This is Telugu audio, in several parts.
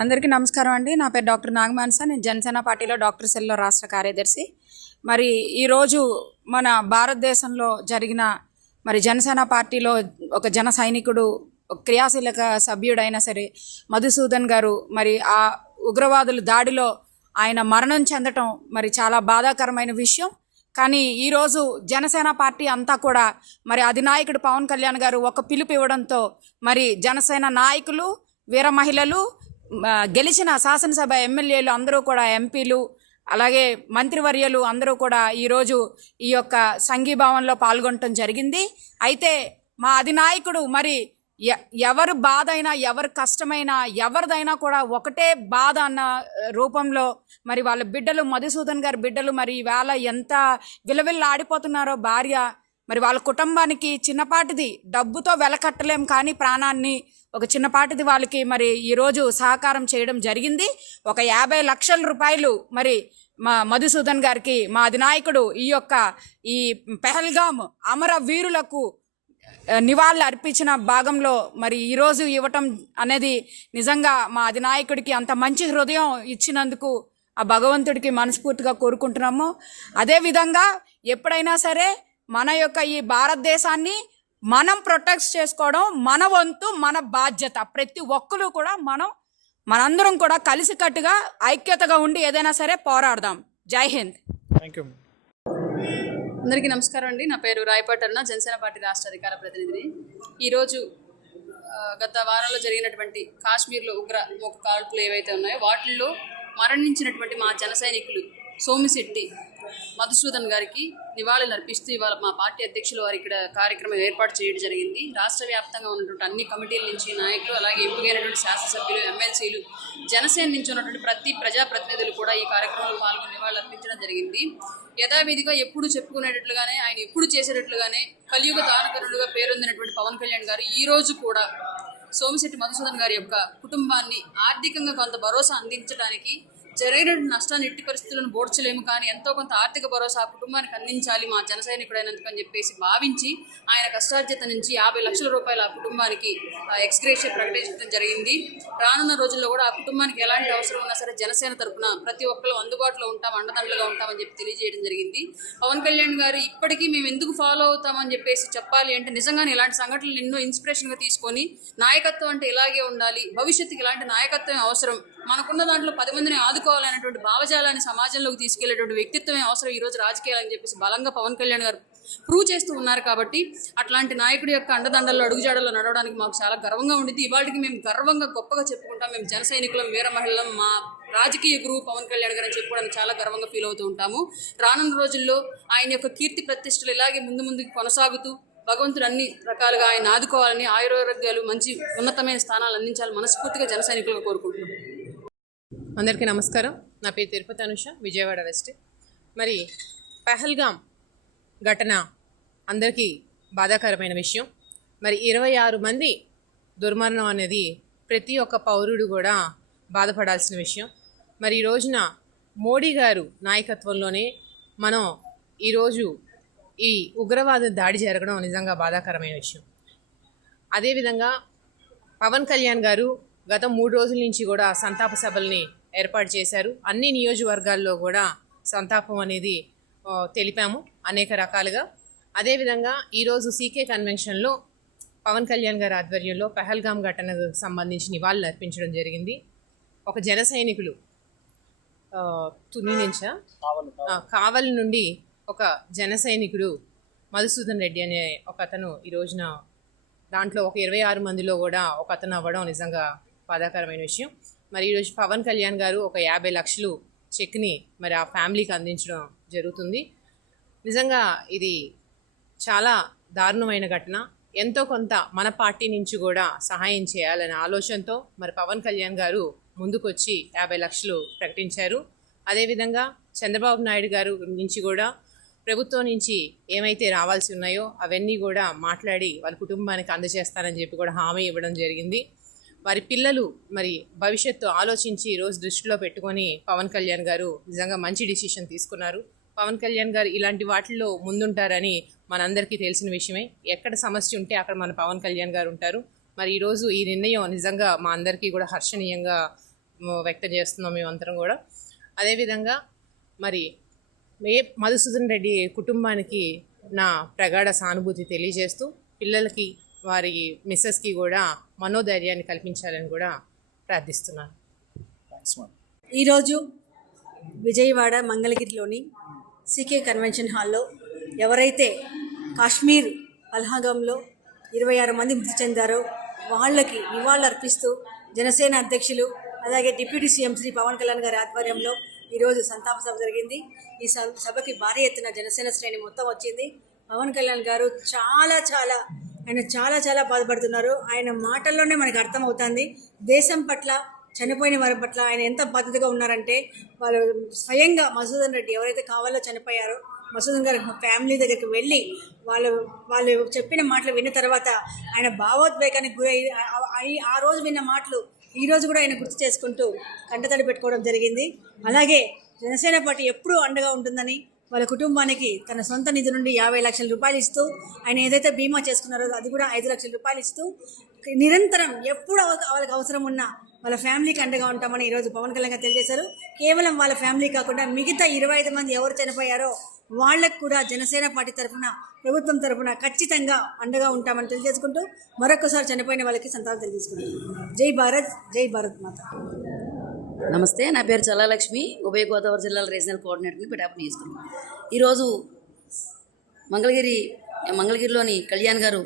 అందరికీ నమస్కారం అండి. నా పేరు డాక్టర్ నాగమాన్స. నేను జనసేన పార్టీలో డాక్టర్ సెల్లో రాష్ట్ర కార్యదర్శి. మరి ఈరోజు మన భారతదేశంలో జరిగిన మరి జనసేన పార్టీలో ఒక జన సైనికుడు క్రియాశీలక సభ్యుడైనా సరే మధుసూదన్ గారు మరి ఆ ఉగ్రవాదుల దాడిలో ఆయన మరణం చెందటం మరి చాలా బాధాకరమైన విషయం. కానీ ఈరోజు జనసేన పార్టీ అంతా కూడా మరి అధినాయకుడు పవన్ కళ్యాణ్ గారు ఒక పిలుపు ఇవ్వడంతో మరి జనసేన నాయకులు వీర మహిళలు గెలిచిన శాసనసభ ఎమ్మెల్యేలు అందరూ కూడా ఎంపీలు అలాగే మంత్రివర్యులు అందరూ కూడా ఈరోజు ఈ యొక్క సంఘీభావంలో పాల్గొనటం జరిగింది. అయితే మా అధినాయకుడు మరి ఎ- ఎవరు బాధ అయినా ఎవరు కష్టమైనా ఎవరిదైనా కూడా ఒకటే బాధ అన్న రూపంలో మరి వాళ్ళ బిడ్డలు మధుసూదన్ గారి బిడ్డలు మరి ఈవేళ ఎంత విలవిల్లా ఆడిపోతున్నారో భార్య మరి వాళ్ళ కుటుంబానికి చిన్నపాటిది డబ్బుతో వెలకట్టలేం కానీ ప్రాణాన్ని ఒక చిన్నపాటిది వాళ్ళకి మరి ఈరోజు సహకారం చేయడం జరిగింది. ఒక యాభై లక్షల రూపాయలు మరి మా మధుసూదన్ గారికి మా అధినాయకుడు ఈ యొక్క ఈ పెహల్గామ్ అమర వీరులకు నివాళులు అర్పించిన భాగంలో మరి ఈరోజు ఇవ్వటం అనేది నిజంగా మా అధినాయకుడికి అంత మంచి హృదయం ఇచ్చినందుకు ఆ భగవంతుడికి మనస్ఫూర్తిగా కోరుకుంటున్నాము. అదేవిధంగా ఎప్పుడైనా సరే మన యొక్క ఈ భారతదేశాన్ని మనం ప్రొటెక్ట్ చేసుకోవడం మన వంతు మన బాధ్యత. ప్రతి ఒక్కరు కూడా మనం మనందరం కూడా కలిసికట్టుగా ఐక్యతగా ఉండి ఏదైనా సరే పోరాడదాం. జై హింద్. థ్యాంక్ యూ అందరికీ నమస్కారం అండి. నా పేరు రాయపాటి అరుణ జనసేన పార్టీ రాష్ట్ర అధికార ప్రతినిధిని. ఈరోజు గత వారంలో జరిగినటువంటి కాశ్మీర్లో ఉగ్ర ఒక కాల్పులు ఏవైతే ఉన్నాయో వాటిల్లో మరణించినటువంటి మా జన సైనికులు సోమిశెట్టి మధుసూదన్ గారికి నివాళులు అర్పిస్తూ ఇవాళ మా పార్టీ అధ్యక్షులు వారు ఇక్కడ కార్యక్రమం ఏర్పాటు చేయడం జరిగింది. రాష్ట్ర వ్యాప్తంగా ఉన్నటువంటి అన్ని కమిటీల నుంచి నాయకులు అలాగే ఎంపికైనటువంటి శాసనసభ్యులు ఎమ్మెల్సీలు జనసేన నుంచి ఉన్నటువంటి ప్రతి ప్రజాప్రతినిధులు కూడా ఈ కార్యక్రమంలో పాల్గొని నివాళులు అర్పించడం జరిగింది. యథావిధిగా ఎప్పుడు చెప్పుకునేటట్లుగానే ఆయన ఎప్పుడు చేసేటట్లుగానే కలియుగ దానకరుడుగా పేరొందినటువంటి పవన్ కళ్యాణ్ గారు ఈ రోజు కూడా సోమిశెట్టి మధుసూదన్ గారి యొక్క కుటుంబాన్ని ఆర్థికంగా కొంత భరోసా అందించడానికి జరిగిన నష్టాన్ని ఎట్టి పరిస్థితులను బోడ్చలేము. కానీ ఎంతో కొంత ఆర్థిక భరోసా ఆ కుటుంబానికి అందించాలి మా జన సైనికుడైనందుకని అని చెప్పేసి భావించి ఆయన కష్టార్జిత నుంచి యాభై లక్షల రూపాయల ఆ కుటుంబానికి ఎక్స్గ్రేషన్ ప్రకటించడం జరిగింది. రానున్న రోజుల్లో కూడా ఆ కుటుంబానికి ఎలాంటి అవసరం ఉన్నా సరే జనసేన తరపున ప్రతి ఒక్కరు అందుబాటులో ఉంటాం అండదండలుగా ఉంటామని చెప్పి తెలియజేయడం జరిగింది. పవన్ కళ్యాణ్ గారు ఇప్పటికీ మేము ఎందుకు ఫాలో అవుతామని చెప్పేసి చెప్పాలి అంటే నిజంగానే ఇలాంటి సంఘటనలు ఎన్నో ఇన్స్పిరేషన్గా తీసుకొని నాయకత్వం అంటే ఇలాగే ఉండాలి భవిష్యత్తుకి ఇలాంటి నాయకత్వం అవసరం. మనకున్న దాంట్లో పది మందిని ఆదుకోవాలనేటువంటి భావజాలాన్ని సమాజంలోకి తీసుకెళ్ళేటువంటి వ్యక్తిత్వమే అవసరం ఈ రోజు రాజకీయాలని చెప్పేసి బలంగా పవన్ కళ్యాణ్ గారు ప్రూవ్ చేస్తూ ఉన్నారు కాబట్టి అట్లాంటి నాయకుడి యొక్క అండదండల్లో అడుగుజాడల్లో నడవడానికి మాకు చాలా గర్వంగా ఉండింది ఇవాళకి మేము గర్వంగా గొప్పగా చెప్పుకుంటాం. మేము జన సైనికులం వీర మహిళలం మా రాజకీయ గురువు పవన్ కళ్యాణ్ గారు అని చెప్పుకోవడానికి చాలా గర్వంగా ఫీల్ అవుతూ ఉంటాము. రానున్న రోజుల్లో ఆయన యొక్క కీర్తి ప్రతిష్టలు ఇలాగే ముందు ముందుకు కొనసాగుతూ భగవంతుడు అన్ని రకాలుగా ఆయన ఆదుకోవాలని ఆయురారోగ్యాలు మంచి ఉన్నతమైన స్థానాలు అందించాలని మనస్ఫూర్తిగా జన సైనికులుగా కోరుకుంటున్నాం. అందరికీ నమస్కారం. నా పేరు తిరుపతి అనుష విజయవాడ వెస్ట్. మరి పెహల్గాం ఘటన అందరికీ బాధాకరమైన విషయం. మరి ఇరవై ఆరు మంది దుర్మరణం అనేది ప్రతి ఒక్క పౌరుడు కూడా బాధపడాల్సిన విషయం. మరి ఈ రోజున మోడీ గారు నాయకత్వంలోనే మనం ఈరోజు ఈ ఉగ్రవాద దాడి జరగడం నిజంగా బాధాకరమైన విషయం. అదేవిధంగా పవన్ కళ్యాణ్ గారు గత మూడు రోజుల నుంచి కూడా సంతాప సభల్ని ఏర్పాటు చేశారు. అన్ని నియోజకవర్గాల్లో కూడా సంతాపం అనేది తెలిపాము అనేక రకాలుగా. అదేవిధంగా ఈరోజు సీకే కన్వెన్షన్లో పవన్ కళ్యాణ్ గారి ఆధ్వర్యంలో పహల్గామ్ ఘటనకు సంబంధించి నివాళులు అర్పించడం జరిగింది. ఒక జన సైనికులు తుని నుంచా? కావలి నుండి ఒక జన సైనికుడు మధుసూదన్ రెడ్డి అనే ఒక అతను ఈ రోజున దాంట్లో ఒక ఇరవై ఆరు మందిలో కూడా ఒక అతను అవ్వడం నిజంగా బాధాకరమైన విషయం. మరి ఈరోజు పవన్ కళ్యాణ్ గారు ఒక యాభై లక్షలు చెక్ని మరి ఆ ఫ్యామిలీకి అందించడం జరుగుతుంది. నిజంగా ఇది చాలా దారుణమైన ఘటన. ఎంతో కొంత మన పార్టీ నుంచి కూడా సహాయం చేయాలనే ఆలోచనతో మరి పవన్ కళ్యాణ్ గారు ముందుకొచ్చి యాభై లక్షలు ప్రకటించారు. అదేవిధంగా చంద్రబాబు నాయుడు గారు నుంచి కూడా ప్రభుత్వం నుంచి ఏమైతే రావాల్సి ఉన్నాయో అవన్నీ కూడా మాట్లాడి వాళ్ళ కుటుంబానికి అందజేస్తానని చెప్పి కూడా హామీ ఇవ్వడం జరిగింది. వారి పిల్లలు మరి భవిష్యత్తు ఆలోచించి రోజు దృష్టిలో పెట్టుకొని పవన్ కళ్యాణ్ గారు నిజంగా మంచి డిసిషన్ తీసుకున్నారు. పవన్ కళ్యాణ్ గారు ఇలాంటి వాటిల్లో ముందుంటారని మనందరికీ తెలిసిన విషయమే. ఎక్కడ సమస్య ఉంటే అక్కడ మన పవన్ కళ్యాణ్ గారు ఉంటారు. మరి ఈరోజు ఈ నిర్ణయం నిజంగా మా అందరికీ కూడా హర్షణీయంగా వ్యక్తం చేస్తున్నాం మేమందరం కూడా. అదేవిధంగా మరి ఏ మధుసూదన్ రెడ్డి కుటుంబానికి నా ప్రగాఢ సానుభూతి తెలియజేస్తూ పిల్లలకి వారి మిస్సెస్కి కూడా మనోధైర్యాన్ని కల్పించాలని కూడా ప్రార్థిస్తున్నాను. ఈరోజు విజయవాడ మంగళగిరిలోని సీకే కన్వెన్షన్ హాల్లో ఎవరైతే కాశ్మీర్ పల్హాగంలో ఇరవై ఆరు మంది మృతి చెందారో వాళ్ళకి నివాళులు అర్పిస్తూ జనసేన అధ్యక్షులు అలాగే డిప్యూటీ సీఎం శ్రీ పవన్ కళ్యాణ్ గారి ఆధ్వర్యంలో ఈరోజు సంతాప సభ జరిగింది. ఈ సభ- సభకి భారీ ఎత్తున జనసేన శ్రేణి మొత్తం వచ్చింది. పవన్ కళ్యాణ్ గారు చాలా చాలా ఆయన చాలా చాలా బాధపడుతున్నారు. ఆయన మాటల్లోనే మనకు అర్థమవుతుంది. దేశం పట్ల చనిపోయిన వారి పట్ల ఆయన ఎంత బాధ్యతగా ఉన్నారంటే వాళ్ళు స్వయంగా మసూదన్ రెడ్డి ఎవరైతే కావాలో చనిపోయారో మసూదన్ గారి ఫ్యామిలీ దగ్గరికి వెళ్ళి వాళ్ళు వాళ్ళు చెప్పిన మాటలు విన్న తర్వాత ఆయన భావోద్వేగానికి గురై ఆ- ఆ- రోజు విన్న మాటలు ఈ రోజు కూడా ఆయన గుర్తు చేసుకుంటూ కంటతడి పెట్టుకోవడం జరిగింది. అలాగే జనసేన పార్టీ ఎప్పుడూ అండగా ఉంటుందని వాళ్ళ కుటుంబానికి తన సొంత నిధి నుండి యాభై లక్షల రూపాయలు ఇస్తూ ఆయన ఏదైతే బీమా చేసుకున్నారో అది కూడా ఐదు లక్షల రూపాయలు ఇస్తూ నిరంతరం ఎప్పుడు వాళ్ళకి అవసరం ఉన్నా వాళ్ళ ఫ్యామిలీకి అండగా ఉంటామని ఈరోజు పవన్ కళ్యాణ్ గారు తెలియజేశారు. కేవలం వాళ్ళ ఫ్యామిలీ కాకుండా మిగతా ఇరవై ఐదు మంది ఎవరు చనిపోయారో వాళ్ళకు కూడా జనసేన పార్టీ తరఫున ప్రభుత్వం తరఫున ఖచ్చితంగా అండగా ఉంటామని తెలియజేసుకుంటూ మరొకసారి చనిపోయిన వాళ్ళకి సంతానం తెలియజేసుకుంటాం జై భారత్ జై భారత్ మాత. నమస్తే నా పేరు చల్లాలక్ష్మి. ఉభయ గోదావరి జిల్లాల రీజనల్ కోఆర్డినేటర్ని పిఠాపు నియోజకవర్గం. ఈరోజు మంగళగిరి మంగళగిరిలోని కళ్యాణ్ గారు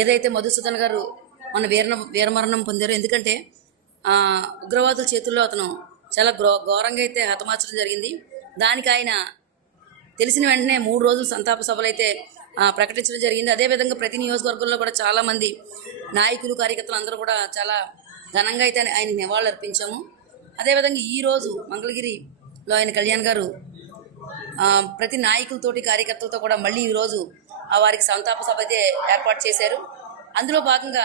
ఏదైతే మధుసూదన్ గారు మన వీర వీరమరణం పొందారో ఎందుకంటే ఉగ్రవాదుల చేతుల్లో అతను చాలా ఘో ఘోరంగా అయితే హతమార్చడం జరిగింది. దానికి ఆయన తెలిసిన వెంటనే మూడు రోజులు సంతాప సభలు అయితే ప్రకటించడం జరిగింది. అదేవిధంగా ప్రతి నియోజకవర్గంలో కూడా చాలామంది నాయకులు కార్యకర్తలు అందరూ కూడా చాలా ఘనంగా అయితే ఆయన నివాళులు అర్పించాము అదేవిధంగా ఈరోజు మంగళగిరిలో ఆయన కళ్యాణ్ గారు ప్రతి నాయకులతోటి కార్యకర్తలతో కూడా మళ్ళీ ఈరోజు ఆ వారికి సంతాప సభ అయితే ఏర్పాటు చేశారు. అందులో భాగంగా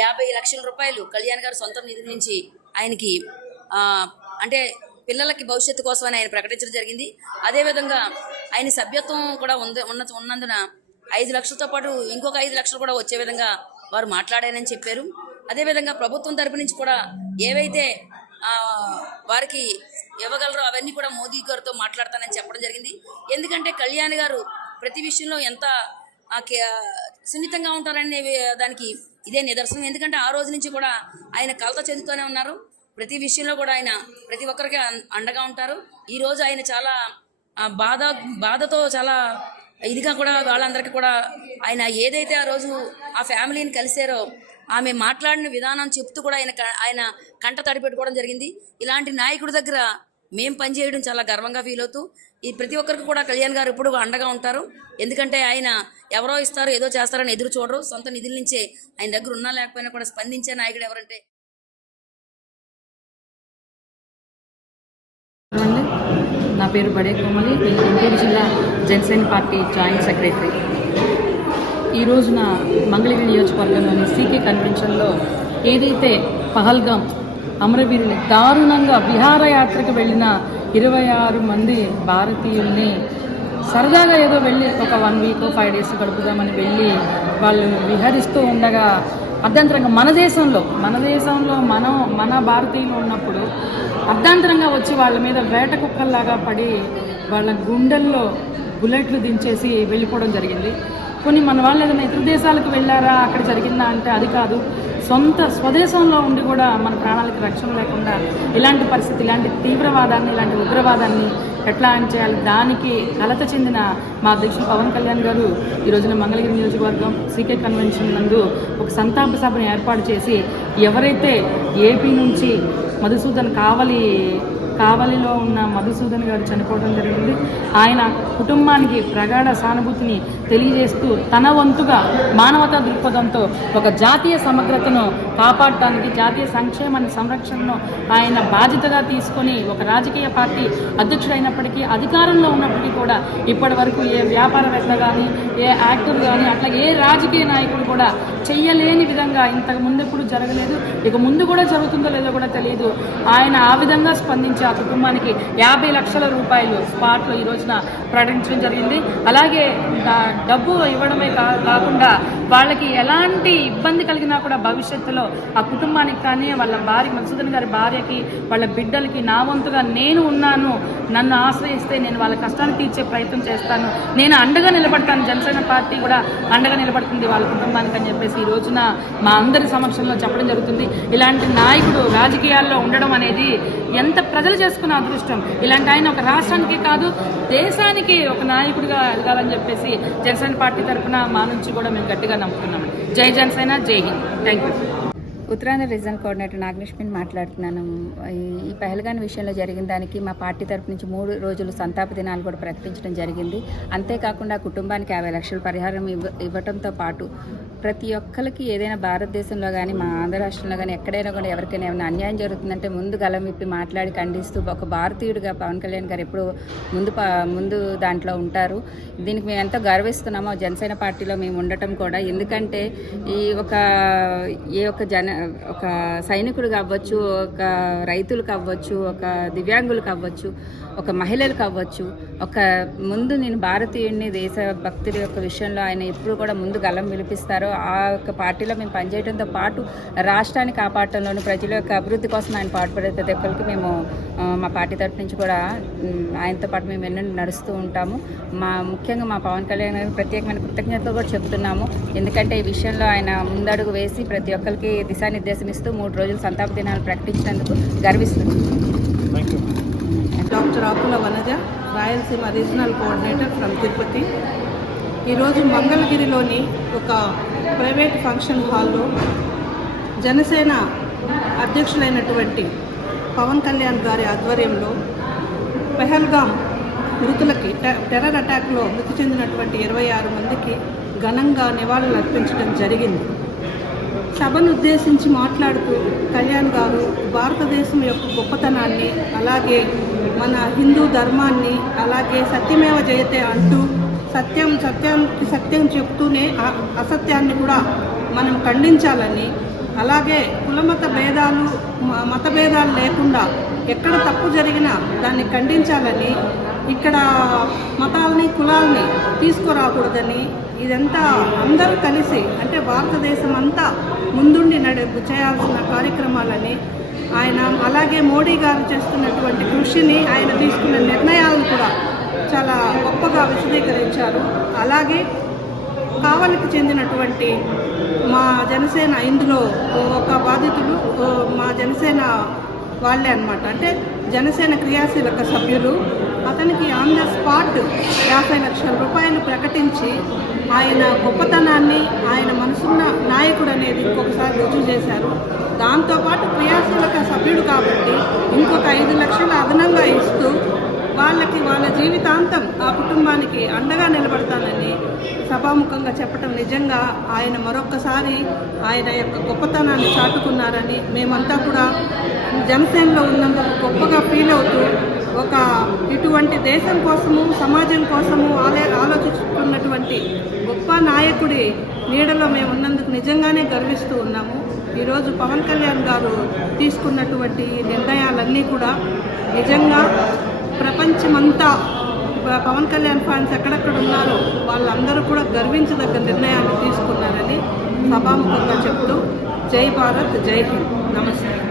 యాభై లక్షల రూపాయలు కళ్యాణ్ గారు సొంతం నిధి నుంచి ఆయనకి అంటే పిల్లలకి భవిష్యత్తు కోసమని ఆయన ప్రకటించడం జరిగింది. అదేవిధంగా ఆయన సభ్యత్వం కూడా ఉంది ఉన్న ఉన్నందున ఐదు లక్షలతో పాటు ఇంకొక ఐదు లక్షలు కూడా వచ్చే విధంగా వారు మాట్లాడారని చెప్పారు. అదేవిధంగా ప్రభుత్వం తరపు నుంచి కూడా ఏవైతే వారికి ఇవ్వగలరో అవన్నీ కూడా మోదీ గారితో మాట్లాడతానని చెప్పడం జరిగింది. ఎందుకంటే కళ్యాణ్ గారు ప్రతి విషయంలో ఎంత సున్నితంగా ఉంటారనే దానికి ఇదే నిదర్శనం. ఎందుకంటే ఆ రోజు నుంచి కూడా ఆయన కలత చెందుతూనే ఉన్నారు. ప్రతి విషయంలో కూడా ఆయన ప్రతి ఒక్కరికి అండగా ఉంటారు. ఈరోజు ఆయన చాలా బాధ బాధతో చాలా ఇదిగా కూడా వాళ్ళందరికీ కూడా ఆయన ఏదైతే ఆ రోజు ఆ ఫ్యామిలీని కలిశారో ఆమె మాట్లాడిన విధానం చెప్తూ కూడా ఆయన ఆయన కంట తడి పెట్టుకోవడం జరిగింది. ఇలాంటి నాయకుడి దగ్గర మేము పనిచేయడం చాలా గర్వంగా ఫీల్ అవుతూ ఈ ప్రతి ఒక్కరికి కూడా కళ్యాణ్ గారు ఎప్పుడు అండగా ఉంటారు. ఎందుకంటే ఆయన ఎవరో ఇస్తారు ఏదో చేస్తారని ఎదురు చూడరు. సొంత నిధుల నుంచే ఆయన దగ్గర ఉన్నా లేకపోయినా కూడా స్పందించే నాయకుడు ఎవరంటే నా పేరు బడే కోమలి. నేను గుంటూరు జిల్లా జనసేన పార్టీ జాయింట్ సెక్రటరీ. ఈ రోజున మంగళగిరి నియోజకవర్గంలోని సీకే కన్వెన్షన్లో ఏదైతే పహల్గాం అమరవీరుని దారుణంగా విహారయాత్రకు వెళ్ళిన ఇరవై ఆరు మంది భారతీయుల్ని సరదాగా ఏదో వెళ్ళి ఒక వన్ వీక్ ఫైవ్ డేస్ గడుపుదామని వెళ్ళి వాళ్ళు విహరిస్తూ ఉండగా అర్ధాంతరంగా మన దేశంలో మన దేశంలో మనం మన భారతీయులు ఉన్నప్పుడు అర్ధాంతరంగా వచ్చి వాళ్ళ మీద వేట కుక్కల్లాగా పడి వాళ్ళ గుండెల్లో బుల్లెట్లు దించేసి వెళ్ళిపోవడం జరిగింది. కొన్ని మన వాళ్ళు ఏదైనా ఇతర దేశాలకు వెళ్ళారా అక్కడ జరిగిందా అంటే అది కాదు. సొంత స్వదేశంలో ఉండి కూడా మన ప్రాణాలకు రక్షణ లేకుండా ఇలాంటి పరిస్థితి ఇలాంటి తీవ్రవాదాన్ని ఇలాంటి ఉగ్రవాదాన్ని ఎట్లా అని చేయాలి? దానికి కలత చెందిన మా అధ్యక్షులు పవన్ కళ్యాణ్ గారు ఈ రోజున మంగళగిరి నియోజకవర్గం సీకే కన్వెన్షన్ నందు ఒక సంతాప సభను ఏర్పాటు చేసి ఎవరైతే ఏపీ నుంచి మధుసూదన్ కావలి కావలిలో ఉన్న మధుసూదన్ గారు చనిపోవడం జరిగింది. ఆయన కుటుంబానికి ప్రగాఢ సానుభూతిని తెలియజేస్తూ తన వంతుగా మానవతా దృక్పథంతో ఒక జాతీయ సమగ్రతను కాపాడటానికి జాతీయ సంక్షేమాన్ని సంరక్షణను ఆయన బాధ్యతగా తీసుకొని ఒక రాజకీయ పార్టీ అధ్యక్షుడైనప్పటికీ అధికారంలో ఉన్నప్పటికీ కూడా ఇప్పటి వరకు ఏ వ్యాపారవేత్త కానీ ఏ యాక్టర్ కానీ అట్లా ఏ రాజకీయ నాయకుడు కూడా చెయ్యలేని విధంగా ఇంతకు ముందు ఎప్పుడు జరగలేదు. ఇక ముందు కూడా జరుగుతుందో లేదో కూడా తెలియదు. ఆయన ఆ విధంగా స్పందించి ఆ కుటుంబానికి యాభై లక్షల రూపాయలు స్పాట్లో ఈ రోజున ప్రకటించడం జరిగింది. అలాగే డబ్బు ఇవ్వడమే కా- కాకుండా వాళ్ళకి ఎలాంటి ఇబ్బంది కలిగినా కూడా భవిష్యత్తులో ఆ కుటుంబానికి కానీ వాళ్ళ భార్య మధుసూదన్ గారి భార్యకి వాళ్ళ బిడ్డలకి నా వంతుగా నేను ఉన్నాను నన్ను ఆశ్రయిస్తే నేను వాళ్ళ కష్టాన్ని తీర్చే ప్రయత్నం చేస్తాను నేను అండగా నిలబడతాను జనసేన పార్టీ కూడా అండగా నిలబడుతుంది వాళ్ళ కుటుంబానికి అని చెప్పేసి ఈ రోజున మా అందరి సమక్షంలో చెప్పడం జరుగుతుంది. ఇలాంటి నాయకుడు రాజకీయాల్లో ఉండడం అనేది ఎంత ప్రజ ప్రజలు చేసుకున్న అదృష్టం. ఇలాంటి ఆయన ఒక రాష్ట్రానికి కాదు దేశానికి ఒక నాయకుడిగా ఎదగాలని చెప్పేసి జనసేన పార్టీ తరఫున మా నుంచి కూడా మేము గట్టిగా నమ్ముతున్నాం జై జనసేన జై Hind. Thank you Uttarandhra regional coordinator నాగలక్ష్మిని మాట్లాడుతున్నాను. ఈ- పహల్గాన్ విషయంలో జరిగిన దానికి మా పార్టీ తరపు నుంచి మూడు రోజులు సంతాప దినాలు కూడా ప్రకటించడం జరిగింది. అంతేకాకుండా కుటుంబానికి యాభై లక్షల పరిహారం ఇవ్వ ఇవ్వటంతో పాటు ప్రతి ఒక్కరికి ఏదైనా భారతదేశంలో కానీ మా ఆంధ్ర రాష్ట్రంలో కానీ ఎక్కడైనా కూడా ఎవరికైనా ఏమైనా అన్యాయం జరుగుతుందంటే ముందు గలం విప్పి మాట్లాడి ఖండిస్తూ ఒక భారతీయుడిగా పవన్ కళ్యాణ్ గారు ఎప్పుడు ముందు ముందు దాంట్లో ఉంటారు. దీనికి మేము ఎంతో గర్విస్తున్నామో. జనసేన పార్టీలో మేము ఉండటం కూడా. ఎందుకంటే ఈ ఒక ఏ ఒక్క జన ఒక సైనికుడు అవ్వచ్చు ఒక రైతులు అవ్వచ్చు ఒక దివ్యాంగులు అవ్వచ్చు ఒక మహిళలు అవ్వచ్చు ఒక ముందు నేను భారతీయుడిని దేశ భక్తుడి యొక్క విషయంలో ఆయన ఎప్పుడు కూడా ముందు గలం విలిపిస్తారో ఆ యొక్క పార్టీలో మేము పనిచేయడంతో పాటు రాష్ట్రాన్ని కాపాడటంలోను ప్రజల యొక్క అభివృద్ధి కోసం ఆయన పాటుపడే ప్రతి ఒక్కరికి మేము మా పార్టీ తరపు నుంచి కూడా ఆయనతో పాటు మేము ఎన్నో నడుస్తూ ఉంటాము. మా ముఖ్యంగా మా పవన్ కళ్యాణ్ గారికి ప్రత్యేకమైన కృతజ్ఞతలు కూడా చెప్తున్నాము. ఎందుకంటే ఈ విషయంలో ఆయన ముందడుగు వేసి ప్రతి ఒక్కరికి దిశానిర్దేశం ఇస్తూ మూడు రోజులు సంతాప దినాలు ప్రకటించినందుకు గర్విస్తున్నాం. Doctor Akula Vanaja. Rayalaseema regional coordinator from Tirupati. ఈరోజు మంగళగిరిలోని ఒక ప్రైవేట్ ఫంక్షన్ హాల్లో జనసేన అధ్యక్షులైనటువంటి పవన్ కళ్యాణ్ గారి ఆధ్వర్యంలో పెహల్గామ్ మృతులకి టె- టెర్రర్ అటాక్లో మృతి చెందినటువంటి ఇరవై ఆరు మందికి ఘనంగా నివాళులు అర్పించడం జరిగింది. సభను ఉద్దేశించి మాట్లాడుతూ కళ్యాణ్ గారు భారతదేశం యొక్క గొప్పతనాన్ని అలాగే మన హిందూ ధర్మాన్ని అలాగే సత్యమేవ జయతే అంటూ సత్యం సత్యానికి సత్యం చెప్తూనే అసత్యాన్ని కూడా మనం ఖండించాలని అలాగే కులమత భేదాలు మ- మత భేదాలు లేకుండా ఎక్కడ తప్పు జరిగినా దాన్ని ఖండించాలని ఇక్కడ మతాల్ని కులాల్ని తీసుకురాకూడదని ఇదంతా అందరూ కలిసి అంటే భారతదేశం అంతా ముందుండి నడుపు చేయాల్సిన కార్యక్రమాలని ఆయన అలాగే మోడీ గారు చేస్తున్నటువంటి కృషిని ఆయన తీసుకున్న నిర్ణయాలను కూడా చాలా గొప్పగా విశదీకరించారు. అలాగే కావలికి చెందినటువంటి మా జనసేన ఇందులో ఒక బాధితుడు మా జనసేన వాళ్ళే అనమాట అంటే జనసేన క్రియాశీలక సభ్యులు అతనికి ఆన్ ద స్పాట్ యాభై లక్షల రూపాయలు ప్రకటించి ఆయన గొప్పతనాన్ని ఆయన మనసున్న నాయకుడు అనేది ఇంకొకసారి రుజువు చేశారు. దాంతోపాటు క్రియాశీలక సభ్యుడు కాబట్టి ఇంకొక ఐదు లక్షలు అదనంగా ఇస్తూ వాళ్ళకి వాళ్ళ జీవితాంతం ఆ కుటుంబానికి అండగా నిలబడతానని సభాముఖంగా చెప్పటం నిజంగా ఆయన మరొక్కసారి ఆయన యొక్క గొప్పతనాన్ని చాటుకున్నారని మేమంతా కూడా జనసేనలో ఉన్నందుకు గొప్పగా ఫీల్ అవుతూ ఒక ఇటువంటి దేశం కోసము సమాజం కోసము ఆలో ఆలోచిస్తున్నటువంటి గొప్ప నాయకుడి నీడలో మేము ఉన్నందుకు నిజంగానే గర్విస్తూ ఉన్నాము. ఈరోజు పవన్ కళ్యాణ్ గారు తీసుకున్నటువంటి ఈ నిర్ణయాలన్నీ కూడా నిజంగా ప్రపంచమంతా పవన్ కళ్యాణ్ ఫ్యాన్స్ ఎక్కడెక్కడ ఉన్నారో వాళ్ళందరూ కూడా గర్వించదగ్గ నిర్ణయాలు తీసుకున్నారని సభాముఖంగా చెప్తూ జై భారత్ జై హింద్. నమస్తే.